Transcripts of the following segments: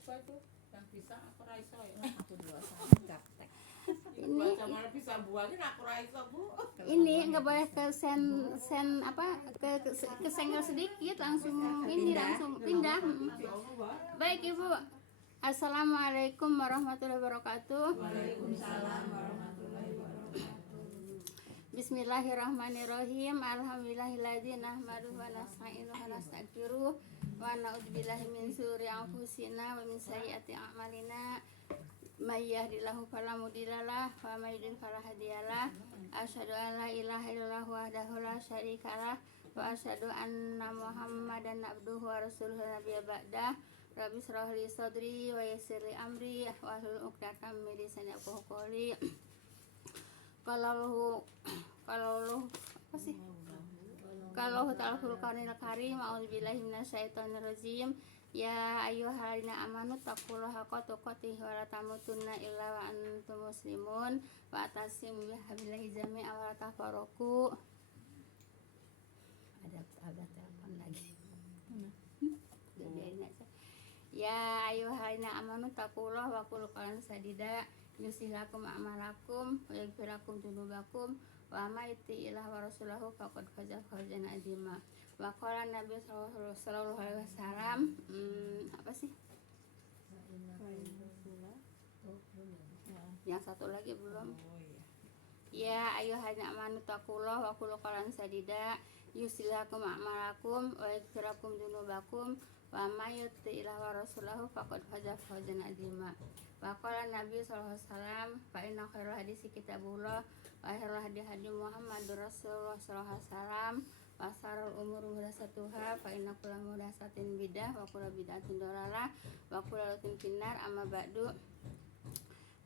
lupa itu yang bisa aku raiso ya. Aku dua sama gaptek. Ini Cuma bisa buangin aku raiso Bu. ini nggak boleh ke sen apa ke senggol sedikit langsung ini langsung pindah. Baik Ibu, Assalamualaikum warahmatullahi wabarakatuh. Waalaikumsalam warahmatullahi wabarakatuh. Bismillahirrahmanirrahim. Alhamdulillahilladzi nahmaduhu wa nasta'inuhu wa nastaghfiruh wa na'udzubillahi min syururi anfusina wa min sayyiati a'malina. May yahdihillahu fala mudhillalah wa may yudhlil fala hadiyalah. Asyhadu an la ilaha illallah wahdahu la syarikalah wa asyhadu anna Muhammadan abduhu wa rasuluhu nabiyya ba'dah. Rabbi shrah li sadri wa yassir li amri wahlul 'uqdatam min lisani yafqahu qawli. Kalau apa sih? Kalau ta'ala Qur'anil Karim, a'udzubillahi minasyaitonir rajim. Ya ayyuhalladzina amanu taqullaha haqqa tuqatih wa la tamutunna illa wa antum muslimun wa atasimu bihablillahi jami'an wa la tafarraqu. Ada telepon lagi. Biarin aja. Ya ayyuhalladzina amanu taqullaha wa qulu qawlan sadida yuslih lakum a'malakum wa yaghfir lakum dzunubakum wa may yuti'illah wa rasulahu faqad faza fawzan 'azima. Wa qala Nabi sallallahu alaihi wasallam, apa sih? Yang satu lagi belum. Ya ayyuhalladzina amanu taqullaha wa qulu qawlan sadida yuslih lakum a'malakum wa yaghfir lakum dzunubakum wa may yuti'illah wa rasulahu faqad faza fawzan 'azima. Wa qala Nabi sallallahu alaihi wasallam, fa inna khairal hadisi kitabullah wa khairul hadi Muhammadur Rasulullah sallallahu alaihi wasallam. Wasarul umur muhdatsatuha fa inna kulla muhdatsatin bidah wa kulla bid'atin dhalalah wa kulla dhalatin finnar. Amma ba'du.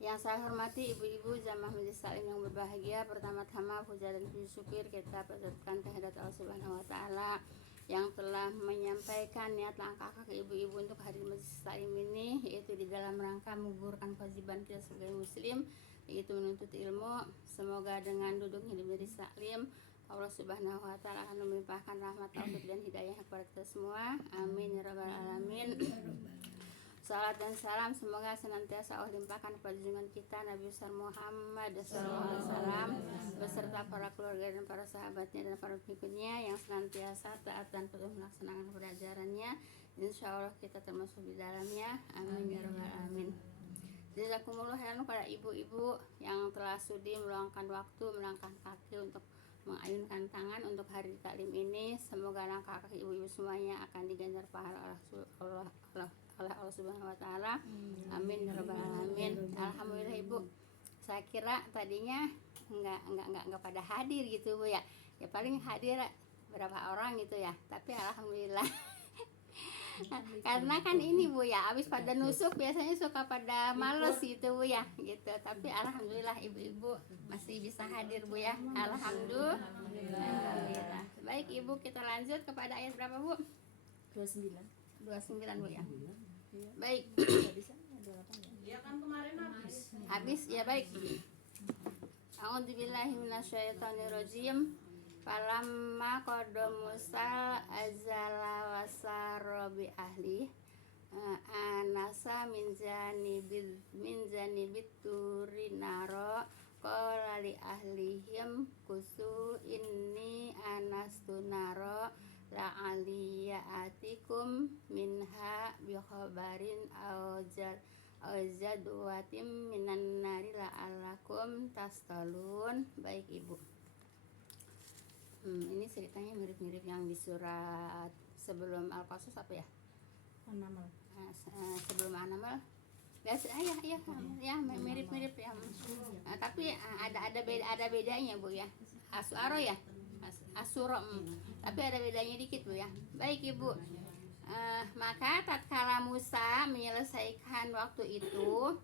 Yang saya hormati ibu-ibu jamaah majelis taklim yang berbahagia, pertama-tama puja dan puji syukur kita panjatkan kehadirat Allah Subhanahu wa taala yang telah menyampaikan niat langkah kaki ibu-ibu untuk hari majelis taklim ini, yaitu di dalam rangka menggugurkan kewajiban kita sebagai muslim, yaitu menuntut ilmu. Semoga dengan duduknya di majelis taklim Allah Subhanahu wa taala akan melimpahkan rahmat, taufik dan hidayah kepada kita semua. Amin ya rabbal alamin. Salat dan salam semoga senantiasa Allah limpahkan kepada junjungan kita Nabi besar Muhammad sallallahu alaihi wasallam beserta para keluarga dan para sahabatnya dan para pengikutnya yang senantiasa taat dan patuh melaksanakan pelajarannya. Insyaallah kita termasuk di dalamnya. Amin ya rabbal alamin. Jazakumullah khairan kepada ibu-ibu yang telah sudi meluangkan waktu, melangkah kaki untuk mengayunkan tangan untuk hari taklim ini. Semoga langkah kaki ibu-ibu semuanya akan diganjar pahala Allah Subhanahu wa taala. Amin ya rabbal alamin. Alhamdulillah Ibu. Saya kira tadinya enggak pada hadir gitu Bu ya. Ya paling hadir berapa orang gitu ya. Tapi alhamdulillah. Karena kan ini Bu ya, habis pada nusuk biasanya suka pada males gitu Bu ya, gitu. Tapi alhamdulillah ibu-ibu masih bisa hadir Bu ya. Alhamdulillah. Baik Ibu, kita lanjut kepada ayat berapa Bu? 29 Bu ya. Baik. Ya kan kemarin Habis ya baik. A'udzubillahi minasyaitonirrajim. Falamma qada Musa azala wasara bi ahli anasa min janibit turinaro qala li ahlihim kusu inni anastu naro la'aliya atikum minha bi khabarin auzadwatim minan nari la'alakum tastalun. Baik Ibu. Ini ceritanya mirip-mirip yang di surat sebelum Al-Qasas apa ya? An-Naml. Sebelum An-Naml. Ya mirip-mirip ya. Tapi ada bedanya Bu ya. Asyura ya. Asyura. Tapi ada bedanya dikit Bu ya. Baik Ibu. Maka tatkala Musa menyelesaikan waktu itu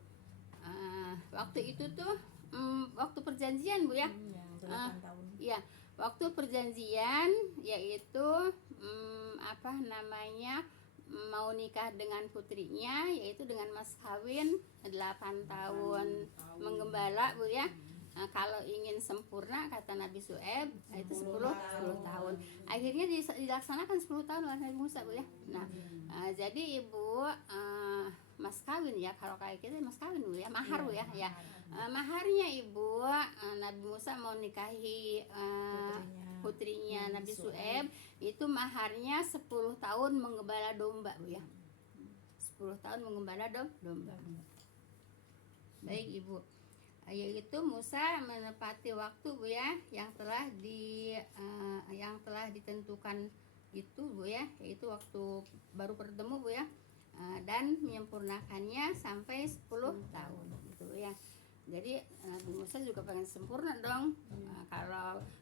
tuh waktu perjanjian Bu ya. 8 tahun. Ya, waktu perjanjian yaitu mau nikah dengan putrinya, yaitu dengan mas kawin 8 tahun menggembala Bu ya. Kalau ingin sempurna kata Nabi Syuaib itu 10 tahun. Akhirnya dilaksanakan 10 tahun oleh Nabi Musa Bu ya. Nah, jadi Ibu kawin ya, kalau kayak kita mas kawin Bu ya, mahar Bu ya. Maharnya Ibu, Nabi Musa mau nikahi putrinya Nabi Syuaib, itu maharnya 10 tahun menggembala domba Bu ya. 10 tahun menggembala domba. Baik Ibu, yaitu Musa menepati waktu Bu ya yang telah ditentukan itu Bu ya, yaitu waktu baru bertemu Bu ya, dan menyempurnakannya sampai 10 tahun gitu ya. Jadi Nabi Musa juga pengen sempurna dong.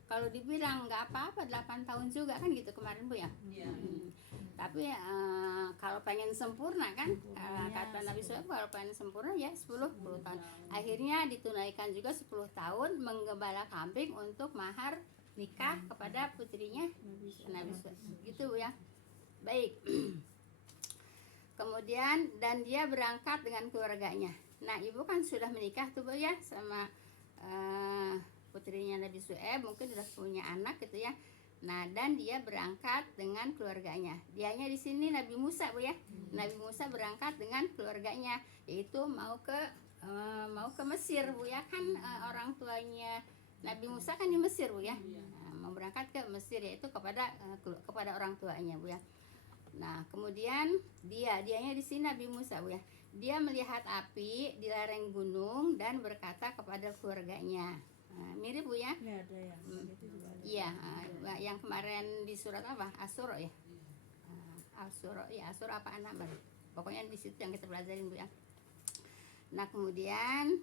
Kalau dibilang nggak apa-apa 8 tahun juga kan gitu kemarin Bu ya. Tapi kalau pengen sempurna kan, kata Nabi Syuaib kalau pengen sempurna ya 10 tahun. Akhirnya ditunaikan juga 10 tahun menggembala kambing untuk mahar nikah kepada putrinya Nabi Syuaib. Gitu Bu ya. Baik. Kemudian dan dia berangkat dengan keluarganya. Nah Ibu kan sudah menikah tuh Bu ya sama putrinya Nabi Syuaib, mungkin sudah punya anak gitu ya. Nah dan dia berangkat dengan keluarganya. Dianya di sini Nabi Musa Bu ya. Nabi Musa berangkat dengan keluarganya, yaitu mau ke Mesir Bu ya, kan orang tuanya Nabi Musa kan di Mesir Bu ya. Mau berangkat ke Mesir, yaitu kepada orang tuanya Bu ya. Nah kemudian dianya di sini Nabi Musa Bu ya. Dia melihat api di lereng gunung dan berkata kepada keluarganya. Mirip Bu ya? Ya ada yang itu juga ada. Iya, yang kemarin di surat apa? Asyura ya. Asyura apa An-Naml. Pokoknya di situ yang kita pelajarin Bu ya. Nah kemudian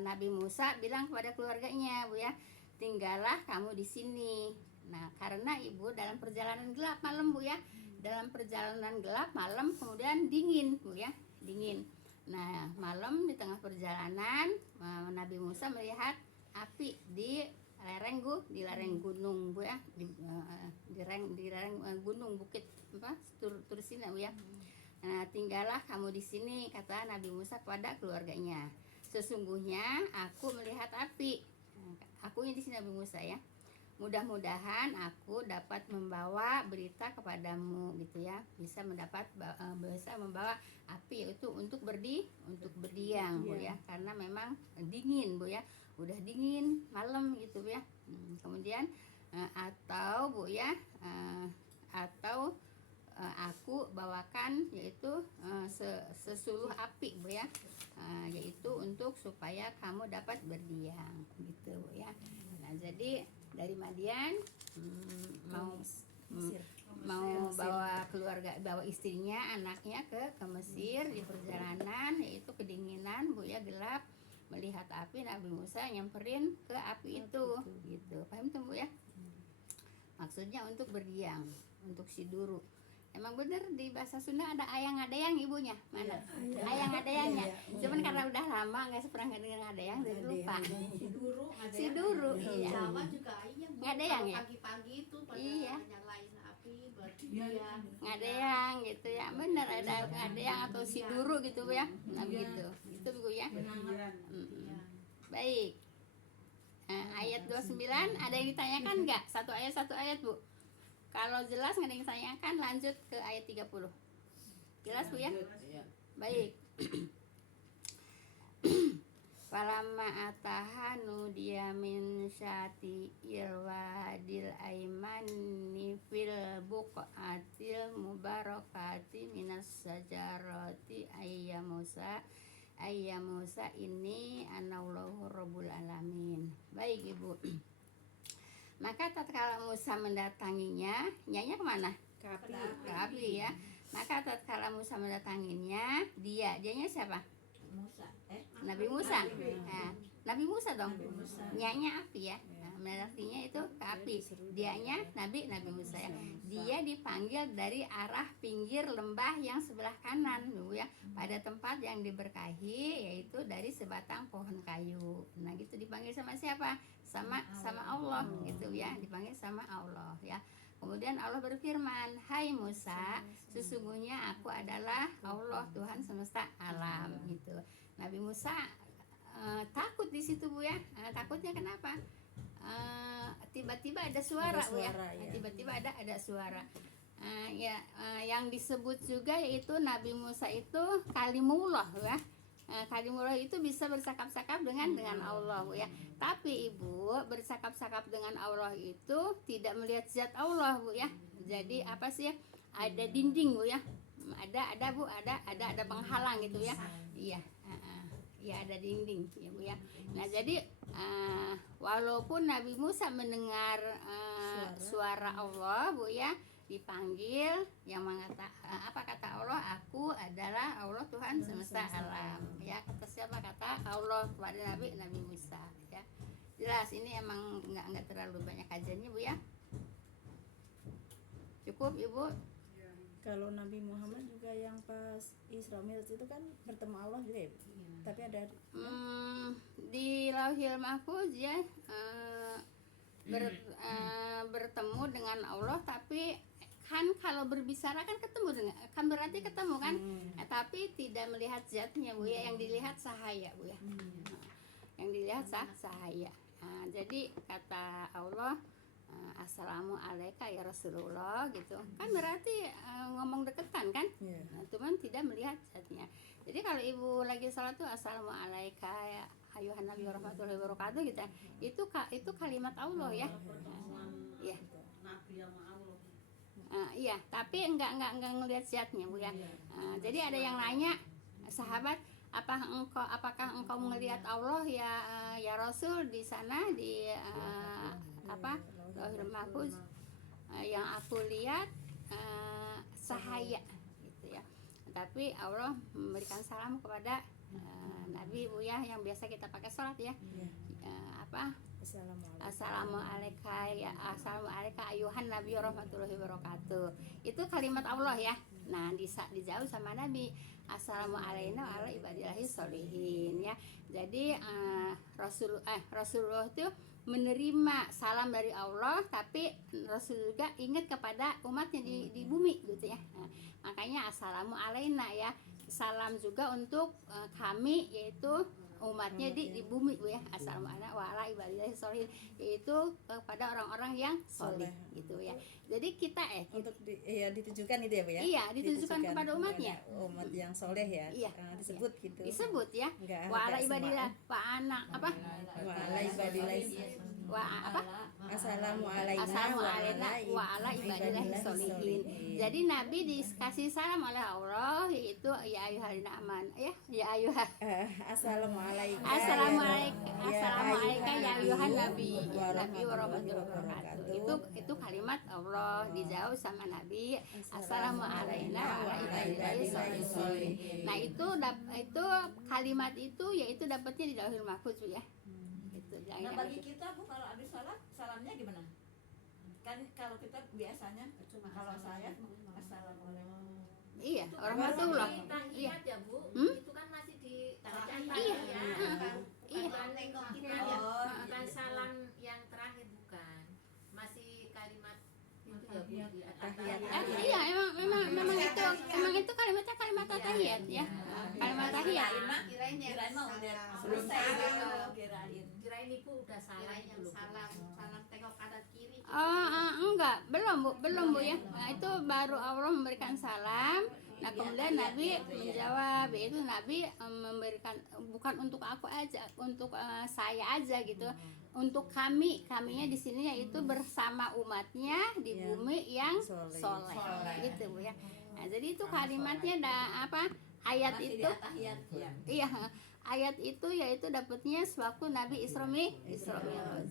Nabi Musa bilang kepada keluarganya Bu ya, tinggallah kamu di sini. Nah karena Ibu dalam perjalanan gelap malam Bu ya, dalam perjalanan gelap malam kemudian dingin Bu ya, dingin. Nah malam di tengah perjalanan Nabi Musa melihat api di lereng gunung Bu ya, di lereng gunung bukit apa Tursina Bu ya. Nah tinggallah kamu di sini, kata Nabi Musa kepada keluarganya. Sesungguhnya aku melihat api. Akunya di sini Nabi Musa ya. Mudah-mudahan aku dapat membawa berita kepadamu gitu ya, bisa membawa api, yaitu untuk berdiam Bu ya, karena memang dingin Bu ya, udah dingin malam gitu Bu ya. Kemudian atau Bu ya, aku bawakan yaitu sesuluh api Bu ya, yaitu untuk supaya kamu dapat berdiam gitu Bu ya. Nah jadi dari Madian mau bawa istrinya, anaknya ke Mesir di perjalanan, yaitu kedinginan Bu ya, gelap, melihat api. Nabi Musa nyamperin ke api itu gitu. Paham tuh Bu ya? Maksudnya untuk berdiam, untuk siduru. Emang bener di bahasa Sunda ada ayang-adayang ibunya. Mana? Ayang-adayangnya. Cuman karena udah lama nggak pernah ngedengar adayang, jadi lupa. Siduru. Iya. Jawa juga iya. Ngadayang ya? Pagi-pagi itu pada nyalain api berdiam. Ngadayang gitu ya. Bener ada ngadayang atau siduru gitu Bu ya. Nah begitu. Itu Bu ya. Baik. Ayat 29 ada yang ditanyakan nggak? Satu ayat Bu. Kalau jelas nggak ada yang ditanyakan, lanjut ke ayat 30. Jelas Bu ya? Baik. Falamma atahanu dia min syati irwadil aimani fil buqatil mubarakati minas sajarati ayya Musa ini anallahu rabbul alamin. Baik Ibu. Maka tatkala Musa mendatanginya, nyanya kemana? Ke api ya. Maka tatkala Musa mendatanginya, dianya siapa? Nabi Musa. Nah, Nabi Musa dong. Nyanya api ya. Nah, mendatanginya itu ke api. Dianya Nabi Musa ya. Dia dipanggil dari arah pinggir lembah yang sebelah kanan Bu ya, pada tempat yang diberkahi, yaitu dari sebatang pohon kayu. Nah, gitu dipanggil sama siapa? Sama Allah gitu ya, dipanggil sama Allah ya. Kemudian Allah berfirman, "Hai Musa, sesungguhnya aku adalah Allah Tuhan semesta alam." Gitu. Nabi Musa takut di situ Bu ya. Takutnya kenapa? Tiba-tiba ada suara Bu ya. Tiba-tiba ada suara. yang disebut juga yaitu Nabi Musa itu kalimullah ya. Kalimullah itu bisa bercakap-cakap dengan Allah Bu ya. Tapi Ibu bercakap-cakap dengan Allah itu tidak melihat zat Allah Bu ya. Jadi apa sih ya? Ada dinding Bu ya. Ada Bu, ada penghalang gitu ya. Iya, ya ada dinding ya Bu ya. Nah, jadi walaupun Nabi Musa mendengar suara Allah Bu ya, dipanggil yang mengatakan apa kata Allah, aku adalah Allah Tuhan semesta alam ya. Kata siapa? Kata Allah kepada Nabi Musa ya. Jelas ini emang nggak terlalu banyak kajiannya Bu ya. Cukup Ibu. Kalau Nabi Muhammad juga yang pas Isra Mi'raj itu kan bertemu Allah juga ya, Bu? Tapi ada Di Lauhil Mahfuz ya, bertemu dengan Allah, tapi kan kalau berbicara kan ketemu dengan, kan berarti ketemu kan, tapi tidak melihat zatnya Bu ya, yang dilihat cahaya Bu ya. Yang dilihat cahaya. Jadi kata Allah, Assalamualaikum ya Rasulullah gitu. Kan berarti ngomong deketan kan? Cuman tidak melihat zatnya. Jadi kalau Ibu lagi sholat tuh Assalamualaikum ya ayuhan nabi warahmatullahi wabarakatuh gitu. Itu kalimat Allah ya. Iya. Iya, tapi enggak ngelihat zatnya Bu ya. Jadi ada yang nanya, sahabat, apakah engkau melihat Allah ya Rasul di sana di Lauhul Mahfuz? Yang aku lihat cahaya gitu ya. Tapi Allah memberikan salam kepada Nabi Bu ya, yang biasa kita pakai sholat ya. Assalamualaikum ya, assalamualaikum ayuhan nabi warahmatullahi wabarakatuh. Itu kalimat Allah ya. Nah, dijauh sama Nabi. Assalamualaikum wa ala ibadillahi sholihin ya. Jadi Rasulullah itu menerima salam dari Allah, tapi Rasul juga ingat kepada umatnya di bumi gitu ya. Makanya assalamualaikum ya. Salam juga untuk kami yaitu umatnya di bumi Bu ya. Assalamualaikum wa ala ibadillahi sholihin, yaitu kepada orang-orang yang soleh gitu ya. Jadi kita untuk ditujukan itu ya Bu ya. Iya, ditujukan kepada umatnya. Umat yang soleh ya. Iya, disebut gitu. Disebut ya. Wa ala ibadillah wa ana apa? Wa ala ibadillah wa apa? Assalamualaikum wa ala ibadillahi sholihin. Jadi Nabi dikasih salam oleh Allah, yaitu ya ayyuhalladzina amanu ya ayyuhah. Assalamualaikum ya ayyuhan nabi warahmatullahi wabarakatuh. Itu kalimat Allah dijauh sama Nabi. Assalamualaikum wa ibadillahi sholihin. Nah, itu kalimat itu yaitu dapatnya di Lauhul Mahfuz ya. Nah, bagi kita Bu, kalau habis sholat salamnya gimana? Kan kalau kita biasanya kalau saya assalamualaikum. Iya, warahmatullah. Iya ya Bu, itu kan masih di tahiyat iya. ya. Iya. Nengok kita bukan salam yang terakhir, bukan. Masih kalimat itu ya Bu, di atas tahiyat. Iya, emang itu kalimatnya kalimat tahiyat ya. Kalimat tahiyat. Kirain mau udah selesai kirain Ibu udah salam dulu. Salam tengok kanan kiri. Enggak, belum Bu ya. Nah, itu baru Allah memberikan salam. Nah, kemudian Nabi menjawab, yaitu Nabi memberikan bukan untuk aku aja, untuk saya aja gitu. Untuk kaminya di sini yaitu bersama umatnya di bumi yang soleh gitu Bu ya. Nah, jadi itu kalimatnya ayat itu iya, ayat itu yaitu dapatnya sewaktu Nabi Isra Mi'raj.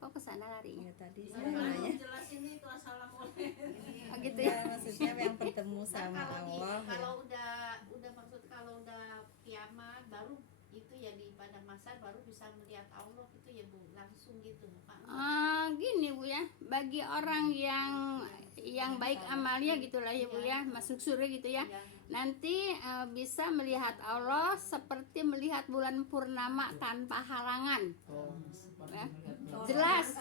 Kok kesana larinya? Ya, tadi saya nanya. Jelasin itu assalamualaikum. Gitu ya. Maksudnya yang bertemu sama Allah. Kalau udah kiamat baru itu ya di padang mahsyar baru bisa melihat Allah itu ya Bu, langsung gitu Pak. Gini Bu ya, bagi orang yang baik amalnya gitulah ya Bu ya, masuk surga gitu ya. Nanti bisa melihat Allah seperti melihat bulan purnama tanpa halangan. Ya. Jelas.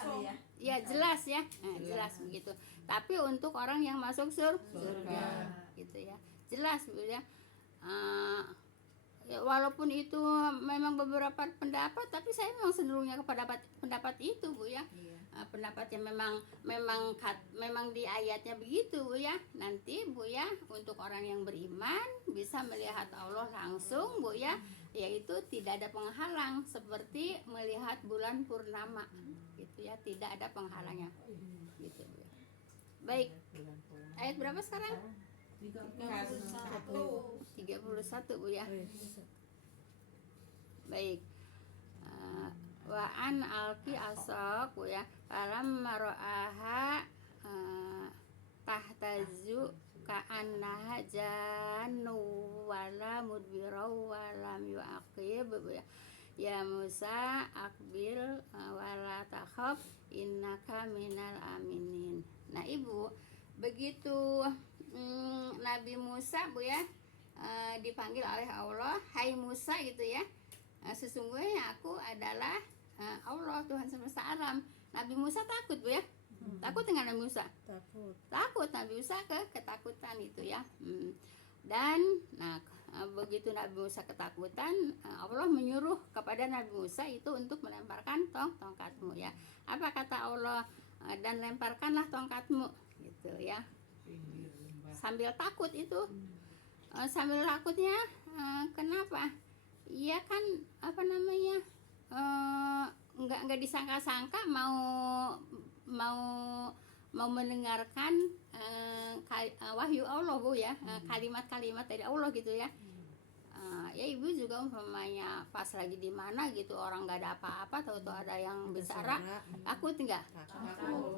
Ya jelas ya. Jelas begitu. Tapi untuk orang yang masuk surga gitu ya. Jelas Bu ya. Ya, walaupun itu memang beberapa pendapat, tapi saya memang cenderungnya ke pendapat itu, Bu ya. Iya. Pendapat yang memang di ayatnya begitu, Bu ya. Nanti, Bu ya, untuk orang yang beriman bisa melihat Allah langsung, Bu ya, yaitu tidak ada penghalang seperti melihat bulan purnama, gitu ya, tidak ada penghalangnya, gitu, Bu ya. Baik, ayat berapa sekarang? 31, Bu ya. Baik. Wa an alqi asaq, Bu ya. Falam mara'aha tahtazu ka'annaha jannu wala mudbirau walam yu'aqib, Bu ya. Ya Musa akbil wala takhaf innaka minal aminin. Nah, Ibu, begitu Nabi Musa, Bu ya, dipanggil oleh Allah, hai Musa, gitu ya, sesungguhnya aku adalah Allah, Tuhan semesta alam. Nabi Musa takut, Bu ya. Takut dengan Nabi Musa. Takut Nabi Musa ketakutan itu ya. Dan begitu Nabi Musa ketakutan, Allah menyuruh kepada Nabi Musa itu untuk melemparkan tongkatmu ya. Apa kata Allah? Dan lemparkanlah tongkatmu, gitu ya. Sambil takut itu, sambil takutnya, kenapa? Iya kan, apa namanya, nggak disangka-sangka mau mendengarkan wahyu Allah, Bu ya, kalimat-kalimat dari Allah gitu ya. Ya Ibu juga umpamanya pas lagi di mana gitu, orang nggak ada apa-apa, tahu-tahu ada yang bicara, takut nggak?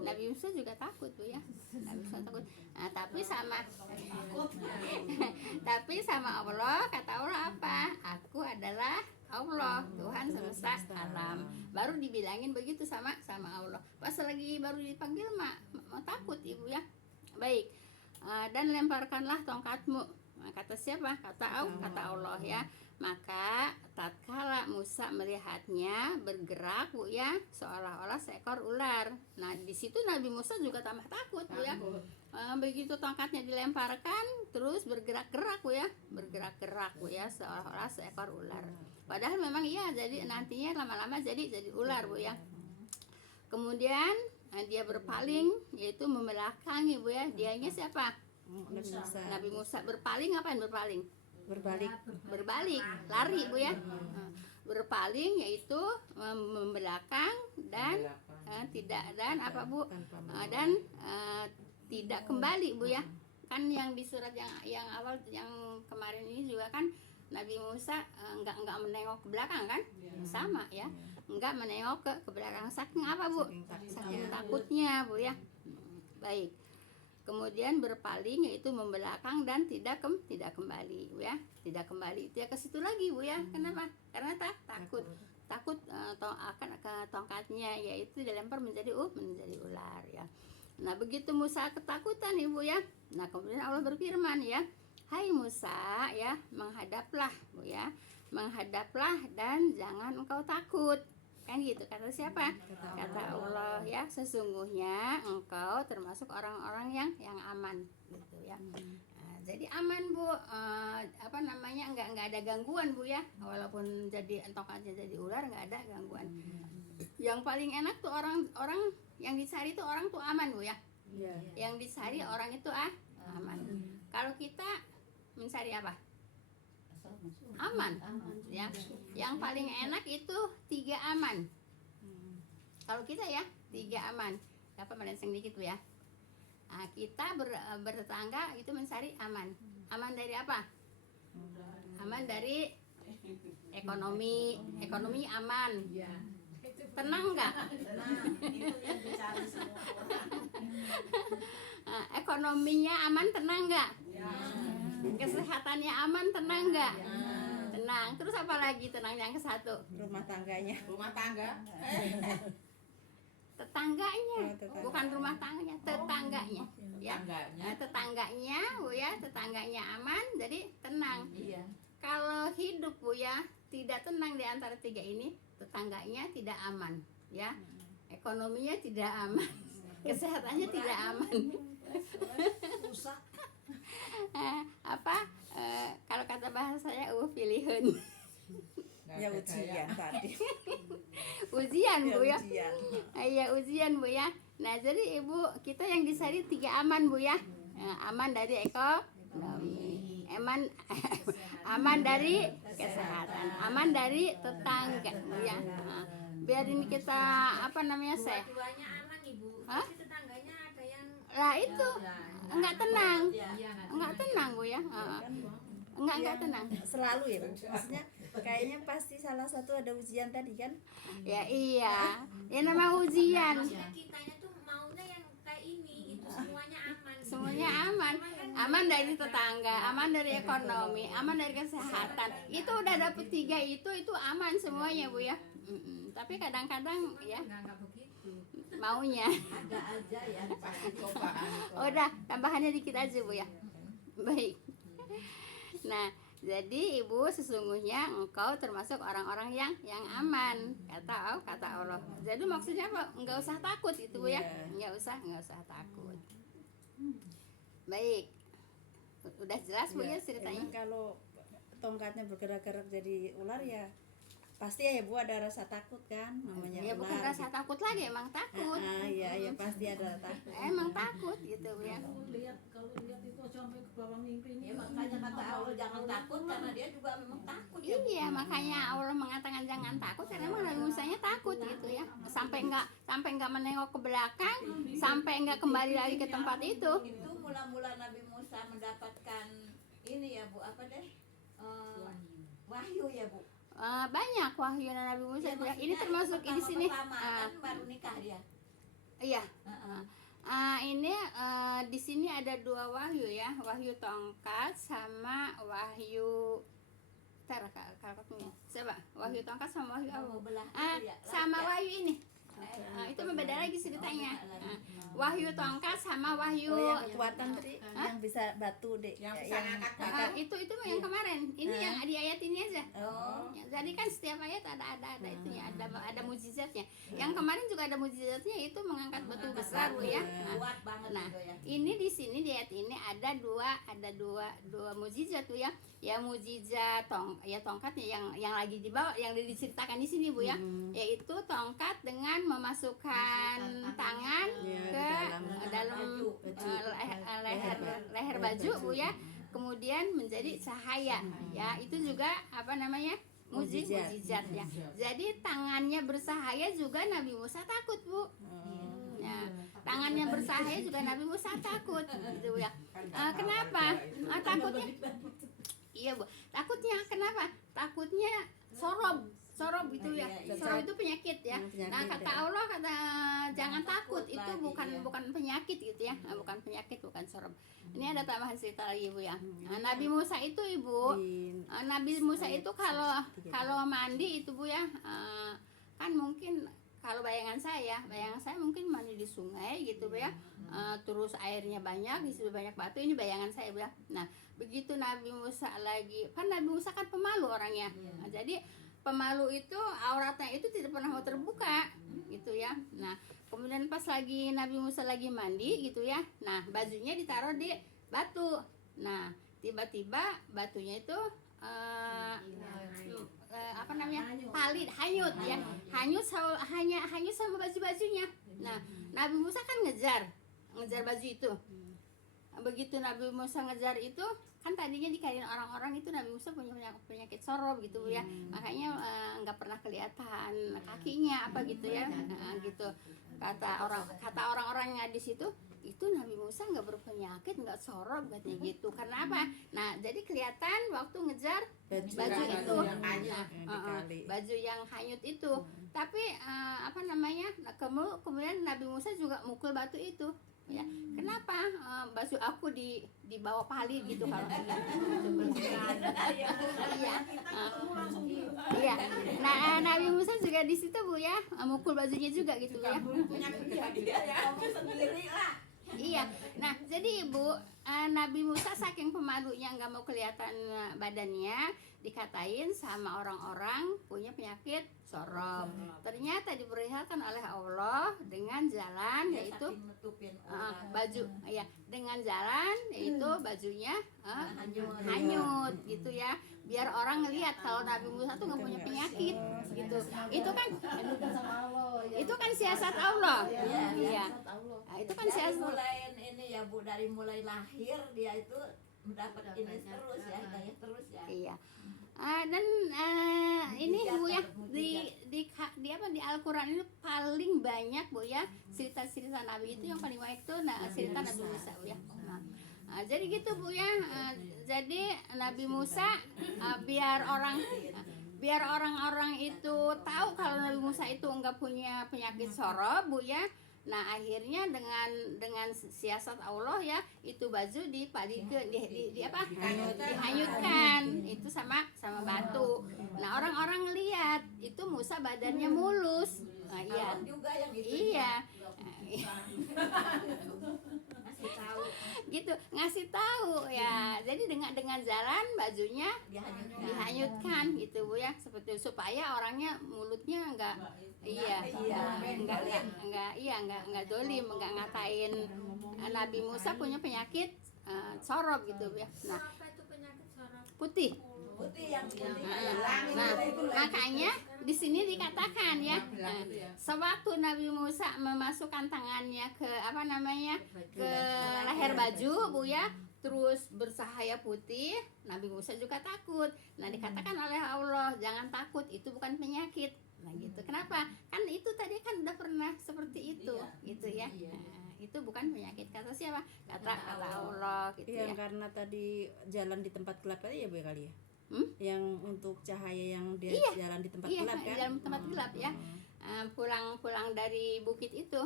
Nabi Musa juga takut, Bu ya. Nabi Musa takut. Nah, tapi sama Allah, kata Allah apa? Aku adalah Allah, Tuhan semesta alam. Baru dibilangin begitu sama Allah. Pas lagi baru dipanggil mau takut, Ibu ya. Baik. Dan lemparkanlah tongkatmu. Kata siapa? Kata Allah ya. Maka tatkala Musa melihatnya bergerak, Bu ya, seolah-olah seekor ular. Nah, di situ Nabi Musa juga tambah takut, Bu ya. Begitu tongkatnya dilemparkan, terus bergerak-gerak, Bu ya. Bergerak-gerak, Bu ya, seolah-olah seekor ular. Padahal memang iya, jadi nantinya lama-lama jadi ular, Bu ya. Kemudian dia berpaling, yaitu membelakangi, Bu ya. Dianya siapa? Nabi Musa. Berpaling, ngapain berpaling? Berbalik, lari, Bu ya. Berpaling yaitu membelakang dan apa, Bu? Dan tidak kembali, Bu ya. Kan yang di surat yang awal yang kemarin ini juga kan Nabi Musa enggak menengok ke belakang kan? Sama ya. Enggak menengok ke belakang, saking apa, Bu? Saking takutnya, Bu ya. Baik. Kemudian berpaling yaitu membelakang dan tidak kembali, Bu ya. Tidak kembali itu ya ke situ lagi, Bu ya. Kenapa? Karena takut akan ke tongkatnya, yaitu dilempar menjadi ular ya. Nah, begitu Musa ketakutan, Ibu ya. Nah, kemudian Allah berfirman ya, hai Musa ya, menghadaplah, Bu ya. Menghadaplah dan jangan engkau takut. Kan gitu kata siapa? Kata Allah ya, sesungguhnya engkau termasuk orang-orang yang aman, gitu ya. Nah, jadi aman, Bu. Apa namanya, nggak ada gangguan, Bu ya. Walaupun jadi tongkatnya jadi ular, nggak ada gangguan. Yang paling enak tuh orang yang dicari tuh orang tuh aman, Bu ya. Yang dicari orang itu aman. Kalau kita mencari apa? Aman ya. Yang paling enak itu 3 aman. Kalau kita ya 3 aman. Dapat melenceng dikit, Bu ya. Nah, kita bertetangga itu mencari aman. Aman dari apa? Aman dari ekonomi aman. Tenang nggak? Ekonominya aman, tenang nggak? Kesehatannya aman, tenang nggak? Tenang. Terus apa lagi tenang yang ke-1? Rumah tangga. Tetangganya, bukan rumah tangganya, tetangganya. Ya. Tetangganya, Bu ya, tetangganya aman, jadi tenang. Iya. Kalau hidup, Bu ya, tidak tenang di antara 3 ini, tetangganya tidak aman, ya. Ekonominya tidak aman, kesehatannya tidak aman. Kalau kata bahasa saya pilih naon? Ya ujian tadi. Ujian Bu ya. Ujian. Iya ujian Bu ya. Nah jadi Ibu kita yang disari 3 aman Bu ya. Aman dari ekonomi, aman dari kesehatan, aman dari tetangga Bu ya. Nah, biar ini kita apa namanya Dua-duanya aman Ibu. Hah? Tapi tetangganya ada yang lah itu enggak tenang, iya enggak tenang Bu ya. Enggak tenang. Selalu ya, maksudnya kayaknya pasti salah satu ada ujian tadi kan. Ya iya, ya nama ujian. Maksudnya kitanya tuh maunya yang kayak ini gitu, semuanya aman. Semuanya aman dari tetangga, aman dari ekonomi, aman dari kesehatan. Itu udah dapet 3 itu aman semuanya Bu ya. Tapi kadang-kadang ya Enggak begitu. maunya. Ada aja ya. Udah tambahannya dikit aja Bu ya. Baik. Nah, jadi Ibu sesungguhnya engkau termasuk orang-orang yang aman kata Allah. Jadi maksudnya apa? Enggak usah takut gitu Bu ya. Enggak usah takut. Baik. Udah jelas Bu ya ceritanya. Emang kalau tongkatnya bergerak-gerak jadi ular ya pasti ya Bu ada rasa takut kan, namanya Ya ular. bukan rasa takut lagi, emang takut. Iya pasti ada takut. Emang takut gitu Bu ya. Kalau lihat itu sampai ke bawah mimpi Ya ini. makanya kata Allah jangan takut karena dia juga memang takut ya. Iya, makanya Allah mengatakan jangan takut karena emang Nabi Musanya takut gitu ya. Sampai enggak menengok ke belakang, sampai enggak kembali lagi ke tempat itu. Itu mula-mula Nabi Musa mendapatkan ini ya Bu, apa deh? Wahyu ya Bu. Banyak wahyu Nabi Musa Ya, Bu ya. Ini maksudnya termasuk di sini. pertama kan baru nikah dia. Iya. Heeh. Ini di sini ada 2 wahyu ya, wahyu tongkat sama wahyu kakaknya. Coba, wahyu tongkat sama wahyu apa? Mau belah itu ya, Sama ya. wahyu ini. Itu beda lagi ceritanya. Wahyu tongkat sama wahyu Oh, yang kekuatan tadi yang bisa batu deh. Yang bisa ngangkat itu yang kemarin. Ini yang di ayat ini aja. Oh. Ya, jadi kan setiap ayat ada itu ya, ada mukjizatnya. Yang kemarin juga ada mukjizatnya, itu mengangkat batu besar Bu ya. Kuat banget Nah, itu ya. ini di sini di ayat ini ada dua mukjizat tuh ya. Ya mukjizat tongkat yang lagi dibawa, yang diceritakan di sini Bu ya. Yaitu tongkat dengan memasukkan tangan ke dalam leher baju Bu ya. Kemudian menjadi cahaya ya. Itu juga apa namanya? Mukjizat ya. Jadi tangannya bersahaya juga Nabi Musa takut Bu. Ya, tangannya bersahaya juga Nabi Musa takut gitu ya. Kenapa? Takutnya iya Bu, takutnya kenapa? Takutnya sorop gitu ya. Sorop itu penyakit ya. Nah kata Allah jangan takut, itu bukan penyakit gitu ya. Bukan penyakit, bukan sorop. Ini ada tambahan cerita lagi Bu ya. Nabi Musa itu Ibu, Nabi Musa itu kalau mandi itu Bu ya, kan mungkin kalau bayangan saya mungkin mandi di sungai gitu Bu ya. Terus airnya banyak, di situ banyak batu, ini bayangan saya Bu ya. Nah, begitu Nabi Musa kan Nabi Musa kan pemalu orangnya. Nah, jadi pemalu itu auratnya itu tidak pernah mau terbuka gitu ya. Nah, kemudian pas lagi Nabi Musa lagi mandi gitu ya. Nah, bajunya ditaruh di batu. Nah, tiba-tiba batunya itu apa namanya? Hanyut ya. Hanyut sama baju-bajunya. Nah, Nabi Musa kan ngejar baju itu. Begitu Nabi Musa ngejar itu, kan tadinya dikatain orang-orang itu Nabi Musa punya penyakit sorop gitu ya. Makanya nggak pernah kelihatan kakinya apa gitu ya. Gitu. Kata orang-orang yang di situ, itu Nabi Musa nggak berpenyakit, nggak sorop katanya gitu. Karena apa? Nah, jadi kelihatan waktu ngejar baju itu. Baju yang hanyut itu. Tapi apa namanya? Kemudian Nabi Musa juga mukul batu itu. Ya, kenapa baju aku dibawa pali gitu kalau iya. Nah, Nabi Musa juga di situ Bu ya, mukul bajunya juga gitu ya. Iya. Nah, jadi Ibu Nabi Musa saking pemalunya nggak mau kelihatan badannya, dikatain sama orang-orang punya penyakit sorop. Ternyata diperlihatkan oleh Allah dengan jalan Dia yaitu saking nutupin orang. baju, ya dengan jalan yaitu bajunya hanyut gitu ya, biar orang ngelihat kalau Nabi Musa tuh nggak punya penyakit gitu. Itu kan siasat Allah. Iya. Nah, itu kan Dari siasat. mulai ini ya Bu, dari mulai lahir dia itu mendapat ini terus ya, hidayah terus ya. Iya. Dan ini Bu ya, di apa di Al-Qur'an ini paling banyak Bu ya cerita-cerita Nabi itu, yang paling banyak itu cerita Nabi Musa Bu ya. Jadi gitu Bu ya. Jadi Nabi Musa biar orang-orang itu tahu kalau Nabi Musa itu enggak punya penyakit sorop Bu ya. Nah akhirnya dengan siasat Allah ya, itu baju dipalingkeun di apa dihanyutkan itu sama batu. Nah orang-orang ngelihat itu Musa badannya mulus. Nah, iya Allah juga yang itu. iya Masih tahu gitu, ngasih tahu ya. Jadi dengan jalan bajunya dihanyutkan gitu Bu ya, seperti supaya orangnya mulutnya enggak enggak dolim, enggak ngatain Nabi Musa punya penyakit sorop gitu Bu ya. Nah putih. yang Nah, makanya di sini dikatakan ya, sewaktu Nabi Musa memasukkan tangannya ke ke leher baju Bu ya, terus bersahaya putih, Nabi Musa juga takut. Nah dikatakan oleh Allah, jangan takut, itu bukan penyakit. Nah gitu. Kenapa? Kan itu tadi kan udah pernah seperti itu, gitu ya. Nah, itu bukan penyakit, kata siapa? Kata Allah gitu ya. Karena tadi jalan di tempat gelap tadi ya Bu ya kali ya. Yang untuk cahaya yang dia jalan di tempat gelap kan? Jalan tempat gelap ya. Pulang dari bukit itu,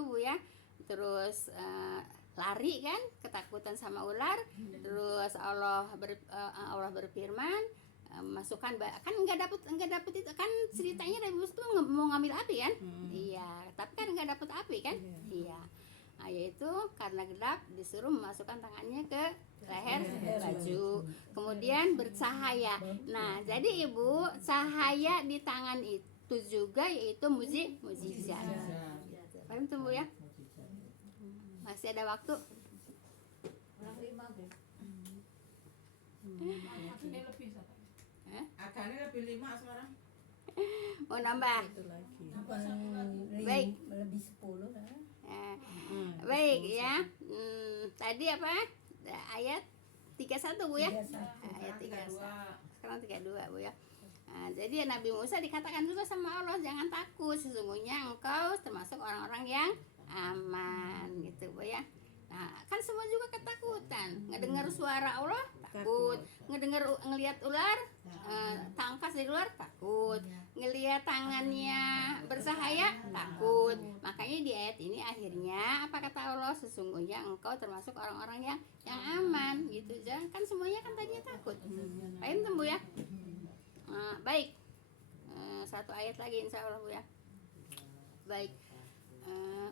Bu ya. Terus lari kan, ketakutan sama ular. Terus Allah berfirman, masukkan kan nggak dapet itu kan, ceritanya Nabi Musa tuh mau ngambil api kan. Iya, tapi kan nggak dapet api kan. Iya. Nah, yaitu karena gelap disuruh memasukkan tangannya ke leher baju, kemudian bercahaya. Nah jadi Ibu, cahaya di tangan itu juga yaitu mujizat. Paham tuh Bu ya? Masih ada waktu? kurang 5 Bu. Akannya lebih 5 sekarang. Mau nambah? Itu lagi. Baik. Lebih 10 kan? Baik ya. Tadi apa? Ayat 31 Bu ya? Ayat 31. Sekarang 32 Bu ya. Nah, jadi Nabi Musa dikatakan juga sama Allah, jangan takut, sesungguhnya engkau termasuk orang-orang yang aman gitu Bu ya. Nah, kan semua juga ketakutan. Ngedengar suara Allah takut, ngelihat ular tangkas dari luar takut, ngelihat tangannya bersahaya takut. Makanya di ayat ini akhirnya apa kata Allah, sesungguhnya engkau termasuk orang-orang yang aman gitu. Jangan kan semuanya kan tadinya takut. Paham tuh Bu ya? Baik. Satu ayat lagi insya Allah Bu ya. Baik.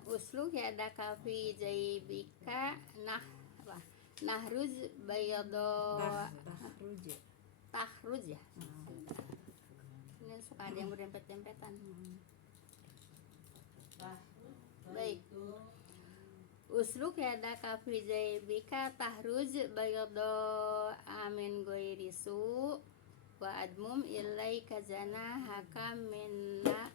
Usluk yada kafi jaibika nahruz bayado tahruj ya. Ini suka ada yang berdempet-dempetan. Baik. Usluk yada kafi jaibika tahruj bayado amin goirisu wa admum ilaika janahaka minna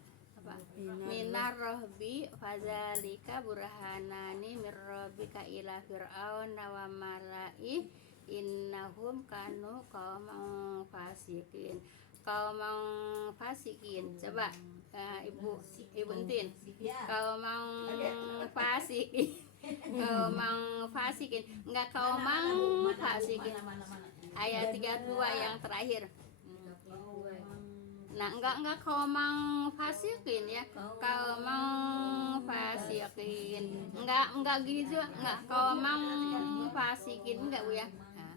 minar rohbi fazalika burhanani mirrobika ila fir'aun wa mala'i innahum kanu qauman fasikin. Coba Ibu Entin, qauman fasikin enggak qauman fasikin. Ayat 32 yang terakhir. Nah, enggak kaumang fasikin ya. Kaumang fasikin. Enggak gini juga, enggak kaumang fasikin enggak Bu ya. Nah,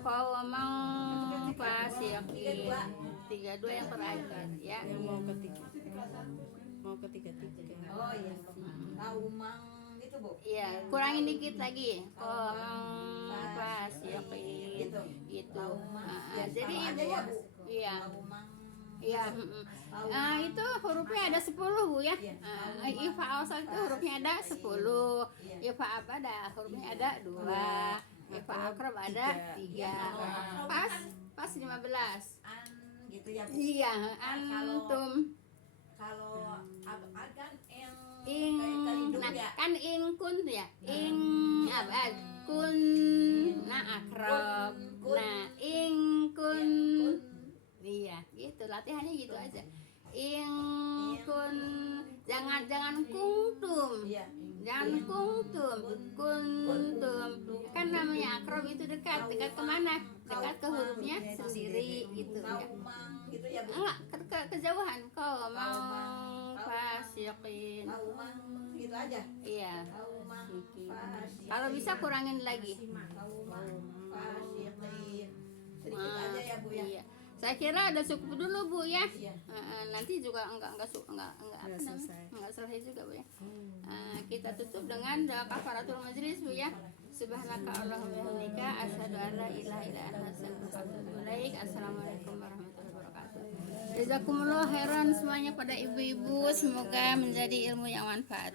kaumang fasikin. 32 yang terakhir ya. Yang mau ketiga. Oh iya. Kaumang itu gitu Bu. Iya, kurangin dikit lagi. Fasiqin gitu. gitu. Laumang. Ah, Ya, jadi sama aja ibu, ya Bu. iya. Laumang. Iya, itu hurufnya ada 10 Bu ya. Iya. Ifa awsal itu hurufnya ada 10. Iya. Ifa abada hurufnya ada 2. Ifa akrab ada 3. Pas 15. An gitu ya Bu. Iya, Kalau- antum. Kalau agan yang Ing, kayak hidung nah ya. kan ing kun ya, ing abad kun, nah akrab, Kun. nah ing kun, Kun. iya gitu latihannya gitu aja. Ing kun, jangan kungtum, Iya. jangan kungtum, kuntum, kan namanya akrab itu dekat kemana? Dekat ke hurufnya sendiri gitu ya. Laumang gitu ya Bu. Enggak, kejauhan kau mau fasiqin. Laumang gitu aja. Iya. Laumang fasiqin. Kalau bisa kurangin lagi. Laumang fasiqin. Sedikit aja ya Bu ya. Iya. Saya kira udah cukup dulu Bu ya. Iya. Nanti juga enggak selesai juga Bu ya. Kita tutup dengan doa kafaratul majlis Bu ya. Subhanaka Allahumma wa bihamdika asyhadu an la ilaha illa anta astaghfiruka wa atubu ilaik. Assalamualaikum warahmatullahi wabarakatuh. Jazakumullah khairan semuanya pada ibu-ibu, semoga menjadi ilmu yang manfaat.